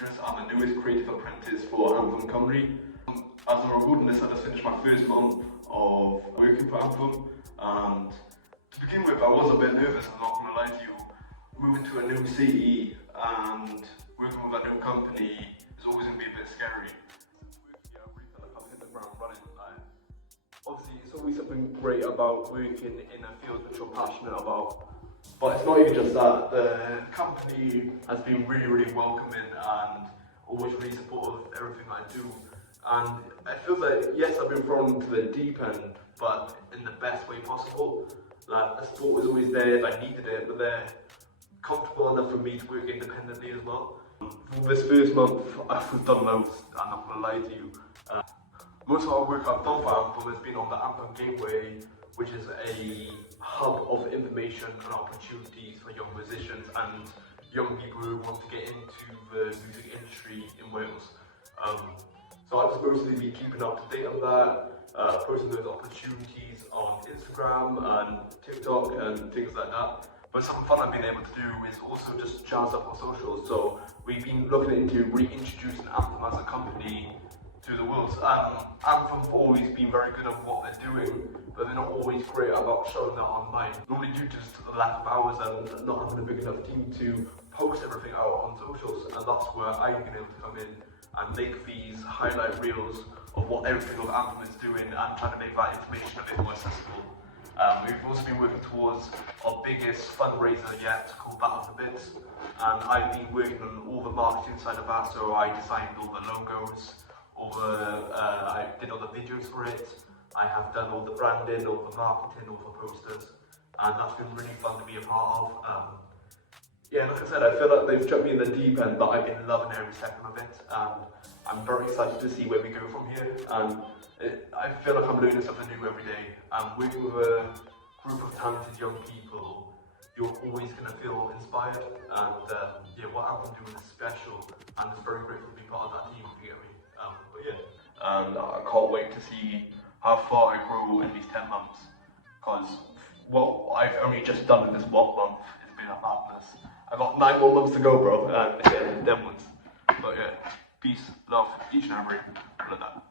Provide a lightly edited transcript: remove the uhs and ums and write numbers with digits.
Idris. I'm the newest creative apprentice for Anthem Cymru. As I'm recording this, I just finished my first month of working for Anthem, and to begin with I was a bit nervous, I'm not going to lie to you. Moving to a new city and working with a new company is always going to be a bit scary. Yeah, I really feel like I've hit the ground running. Obviously it's always something great about working in a field which you're passionate about. But it's not even just that, the company has been really welcoming and always really supportive of everything I do. And I feel that, yes, I've been thrown into the deep end, but in the best way possible. Like, the support was always there if I needed it, but they're comfortable enough for me to work independently as well. For this first month, I've done loads, I'm not going to lie to you. Most of our work I've done for Anthem has been on the Anthem Gateway, which is a hub of information and opportunities for young musicians and young people who want to get into the music industry in Wales. So I've just mostly been keeping up to date on that, posting those opportunities on Instagram and TikTok and things like that. But something fun I've been able to do is also just jazz up on socials. So we've been looking into reintroducing Anthem as a company to the world. Anthem have always been very good at what they're doing, but they're not always great about showing that online. Normally due to the lack of hours and not having a big enough team to post everything out on socials, and that's where I've been able to come in and make these highlight reels of what everything of Anthem is doing and trying to make that information a bit more accessible. We've also been working towards our biggest fundraiser yet, called Battle of the Bits, and I've been working on all the marketing side of that, so I designed all the logos, I did all the videos for it, I have done all the branding, all the marketing, all the posters, and that's been really fun to be a part of. Yeah, like I said, I feel like they've jumped me in the deep end, but I've been loving every second of it, and I'm very excited to see where we go from here. And I feel like I'm learning something new every day. Working with a group of talented young people, you're always going to feel inspired, and yeah, what Anthem doing is special, and it's very grateful to be part of that team, if you get me. But yeah, and I can't wait to see how far I grow in these 10 months, because what I've only just done in this 1 month has been a madness. I got 9 more months to go, bro, and yeah, them ones. But yeah, peace, love, each and every, all of that.